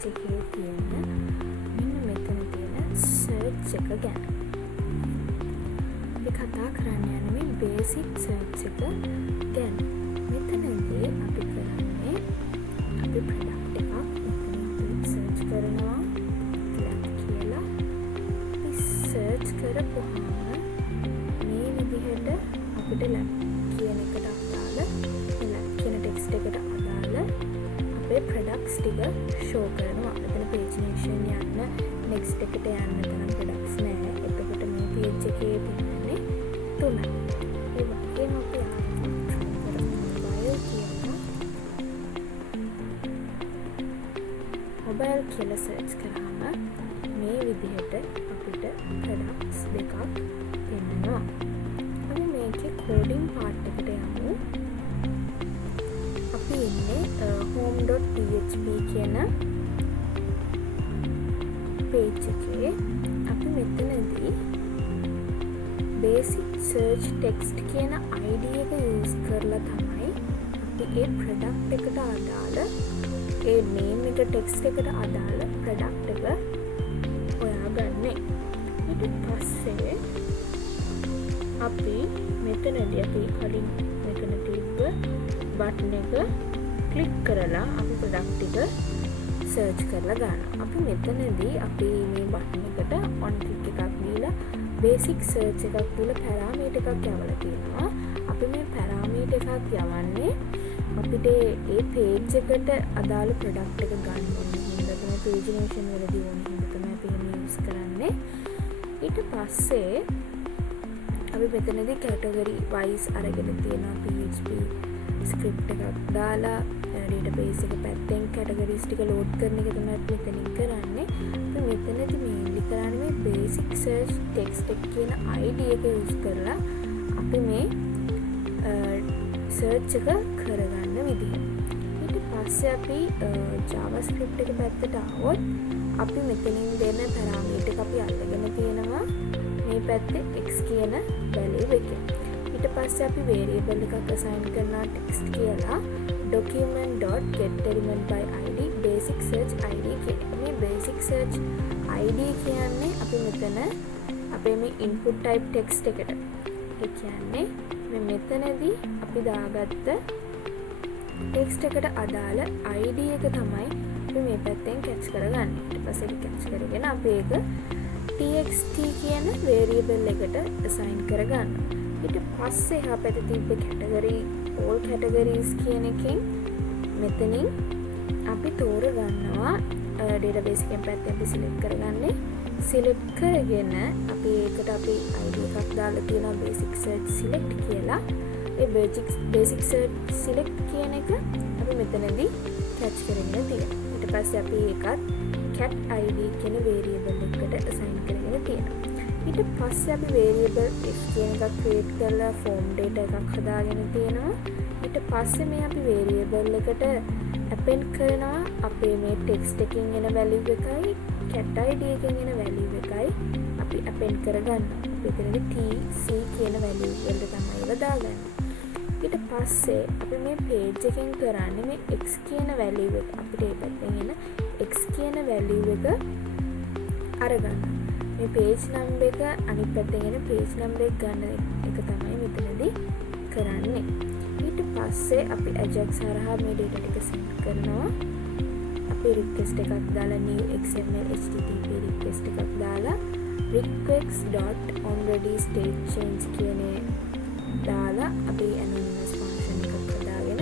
page එකේ තියෙන මෙන්න මෙතන තියෙන search එක ගැන. අපි කතා කරන්න යන්නේ මේ basic search එක ගැන. මෙතනදී අපි කරන්නේ අපි product එකක් මෙතන search කරනවා කියලා. අපි search කරපුවාම මේ විදිහට අපිට lab කියන එකට අදාළ lab කියන text එකට අදාළ අපේ products ටික show කරනවා. මෙතන page nation යන්න next එකට යන්න තරම් products නෑ. එතකොට මේ page එකේ තියෙන්නේ 3යි. ඒ වගේම අපි mobile කියලා search කරාම මේ විදිහට අපිට products දෙකක් පෙන්නනවා. අපි මේකේ coding part එකට යමු. අපි ඉන්නේ home.php කියන page එකේ. අපි මෙතනදී basic search text කියන ID එක use කරලා තමයි අපි ඒ product එකට අදාළ ඒ name එක text එකට අදාළ product එක හොයාගන්නේ. ඊට පස්සේ අපි මෙතනදී අපි කලින් මෙතන තිබ්බ button එක click කරලා අපි product එක search කරලා ගන්නවා. අපි මෙතනදී අපි මේ button එකට on click එකක් දීලා basic search එකක් දීලා parameter එකක් යවලා තියෙනවා. අපි මේ parameter එකක් යවන්නේ අපිට ඒ page එකට අදාළ product එක ගන්න ඕනේ. හින්දා තමයි pagination වලදී ඕනේ. හින්දා තමයි අපි මේ use කරන්නේ. ඊට පස්සේ අපි මෙතනදී category wise අරගෙන තියෙනවා PHP script එකක් දාලා database එක පැත්තෙන් categories ටික load කරන එක තමයි අපි මෙතනින් කරන්නේ. අපි මෙතනදී mainly කරන්නේ මේ basic search text එක කියන ID එක use කරලා අපි මේ search එක කරගන්න විදිහ. ඊට පස්සේ අපි JavaScript එක පැත්තට આવොත් අපි මෙතනින් දෙන parameter එක අපි අල්ලගෙන තියෙනවා මේ පැත්තේ x කියන value එක. ඊට පස්සේ අපි variable එකක් assign කරනවා text කියලා document.getElementById basic search id කියන. මේ basic search id කියන්නේ අපි මෙතන අපේ මේ input type text එකට. ඒ කියන්නේ මේ මෙතනදී අපි දාගත්ත text එකට අදාළ id එක තමයි අපි මේ පැත්තෙන් catch කරගන්නේ. ඊට පස්සේ ඒක catch කරගෙන අපි ඒක txt කියන variable එකට assign කරගන්නවා. ඊට පස්සේ එහා පැත්තේ තිබ්බ category all categories කියන එකෙන් මෙතනින් අපි තෝරගන්නවා database එකෙන් පැත්තෙන් අපි select කරගන්නේ. select කරගෙන අපි ඒකට අපි id එකක් දාලා තියෙනවා basic search select කියලා. ඒ basic search select කියන එක අපි මෙතනදී catch කරගෙන තියෙනවා. ඊට පස්සේ අපි ඒකත් cat id කියන variable එකට assign කරගෙන තියෙනවා. ඊට පස්සේ අපි variable x කියන එකක් create කරලා form data එකක් හදාගෙන තියෙනවා. ඊට පස්සේ මේ අපි variable එකට append කරනවා අපේ මේ text එකකින් එන value එකයි cat id එකකින් එන value එකයි අපි append කරගන්නවා. අපි එතනදී t c කියන value වලට තමයි ඒව දාගන්නේ. ඊට පස්සේ අපි මේ page එකෙන් කරන්නේ මේ x කියන value එක අපිට ඒ පැත්තෙන් එන x කියන value එක අරගන්න. මේ page number එක අනිත් පැත්තෙන් එන page number එක ගන්න එක තමයි මෙතනදී කරන්නේ. ඊට පස්සේ අපි ajax හරහා මේ data ටික send කරනවා. අපි request එකක් දාලා new xml http request එකක් දාලා request.onReadyStateChange කියන දාලා අපි anonymous function එකක් හදාගෙන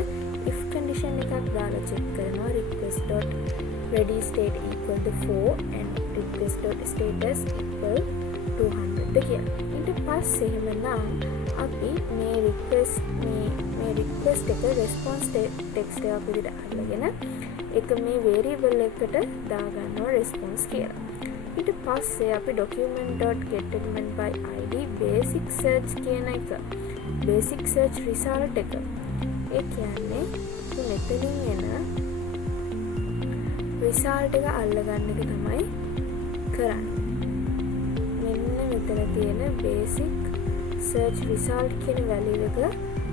if condition එකක් දාලා check කරනවා request.readyState equal to 4 and request.status equal 200 කියලා. ඊට පස්සේ එහෙමනම් අපි මේ request එක response text එකක් විදිහට අල්ලගෙන ඒක මේ variable එකට දාගන්නවා response කියලා. ඊට පස්සේ අපි document.getElementById basic search කියන එක basic search result එක ඒ කියන්නේ මෙතනින් එන result එක අල්ලගන්න එක තමයි කරන්නේ. මෙන්න මෙතන තියෙන basic search result කියන value එක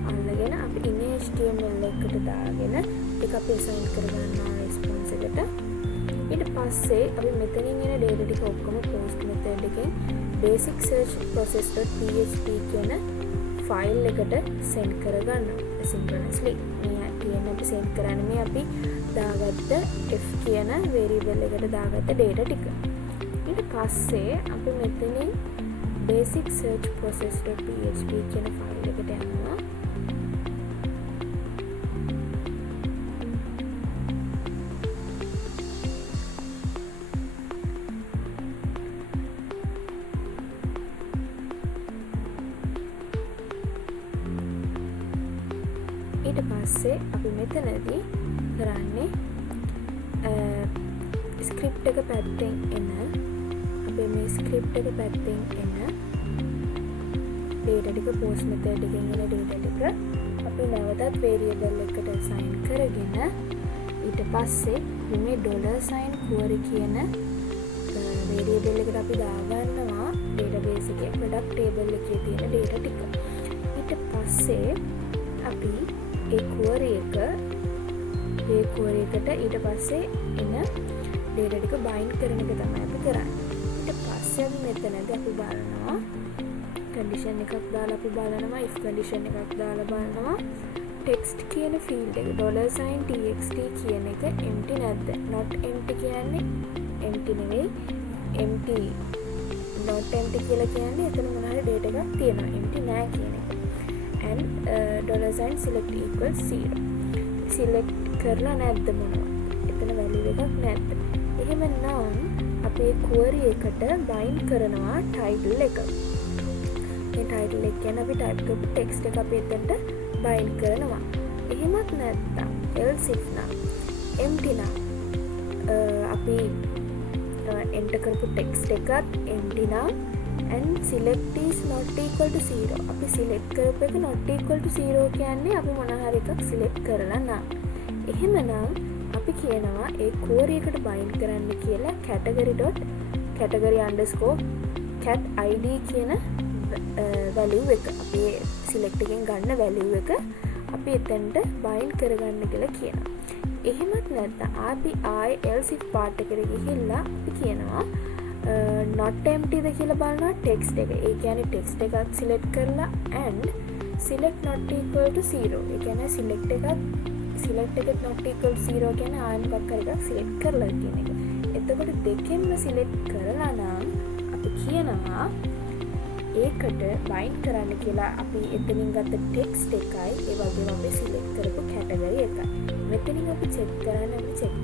අල්ලගෙන අපි HTML එකට දාගෙන ඒක අපි assign කරගන්නවා response එකට. ඊට පස්සේ අපි මෙතනින් එන data ටික ඔක්කොම post method එකෙන් basic search process.php කියන ෆයිල් එකට send කරගන්නවා asynchronously. මේ කියන අපි send කරන්නේ මේ අපි දාගත්ත f කියන variable එකට දාගත්ත data ටික. ඊට පස්සේ අපි මෙතනින් basic search process.php කියන ෆයිල් එකට යනවා. ඊට පස්සේ අපි මෙතනදී කරන්නේ ස්ක්‍රිප්ට් එක පැත්තෙන් එන අපේ මේ ස්ක්‍රිප්ට් එක පැත්තෙන් එන data ටික post method එකෙන් එන data ටික අපි නැවතත් variable එකට assign කරගෙන ඊට පස්සේ මේ $query කියන variable එකට අපි දාගන්නවා database එකේ product table එකේ තියෙන data ටික. ඊට පස්සේ අපි ඒ query එකට ඊට පස්සේ එන data ටික bind කරන එක තමයි අපි කරන්නේ. ඊට පස්සේ අපි මෙතනදී අපි බලනවා condition එකක් දාලා අපි බලනවා if condition එකක් දාලා බලනවා text කියන field එක $txt කියන එක empty නැද්ද? not empty කියන්නේ empty නෙවෙයි empty not empty කියලා කියන්නේ එතන මොන හරි data එකක් තියෙනවා empty නෑ කියන එක. and $select equals 0 select කරලා නැද්ද මොනවා එතන value එකක් නැද්ද? එහෙමනම් අපේ query එකට bind කරනවා title එක. මේ title එක කියන්නේ අපි type කරපු text එක අපි එතනට bind කරනවා. එහෙමත් නැත්නම් else if නම් empty නම් අපි enter කරපු text එකත් empty නම් and select is not equal to 0 අපි select කරපු එක not equal to 0 කියන්නේ අපි මොන හරි එකක් select කරලා නම්. එහෙමනම් අපි කියනවා ඒ query එකට bind කරන්න කියලා category underscore cat id කියන value එක අපි select එකෙන් ගන්න value එක අපි එතනට bind කරගන්න කියලා කියනවා. එහෙමත් නැත්නම් අපි else if part එකට ගිහිල්ලා අපි කියනවා not empty ද කියලා බලනවා text එක. ඒ කියන්නේ text එකක් select කරලා and select not equal to 0. ඒ කියන්නේ select එකත් not equal to 0 කියන්නේ ආයෙ මොකක් හරි එකක් select කරලා කියන එක. එතකොට දෙකෙන්ම select කරලා නම් අපි කියනවා ඒකට bind කරන්න කියලා අපි එතනින් ගත්ත text එකයි ඒ වගේම අපි select කරපු category එකයි. මෙතනින් අපි check කරන්න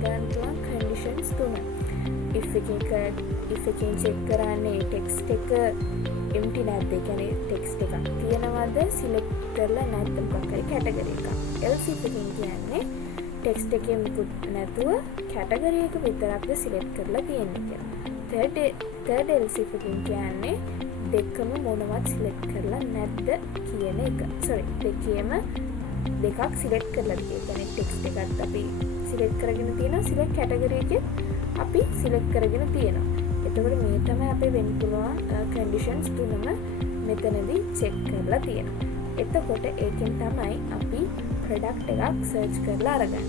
පුළුවන් conditions තුනක්. if එකෙන් check කරන්නේ text එක empty නැද්ද? ඒ කියන්නේ text එකක් තියෙනවද select කරලා නැත්නම් මොකක් හරි category එකක්. else if එකෙන් කියන්නේ text එකේ මුකුත් නැතුව category එක විතරක්ද select කරලා තියෙන්නේ කියලා. third else if එකෙන් කියන්නේ දෙකම මොනවත් select කරලා නැද්ද කියන එක. දෙකක් select කරලා තියෙන්නේ. text එකත් අපි select කරගෙන තියෙනවා select category එකේ අපි select කරගෙන තියෙනවා. එතකොට මේ තමයි අපේ වෙන්න පුළුවන් conditions තුනම මෙතනදී check කරලා තියෙනවා. එතකොට ඒකෙන් තමයි අපි product එකක් search කරලා අරගන්නේ.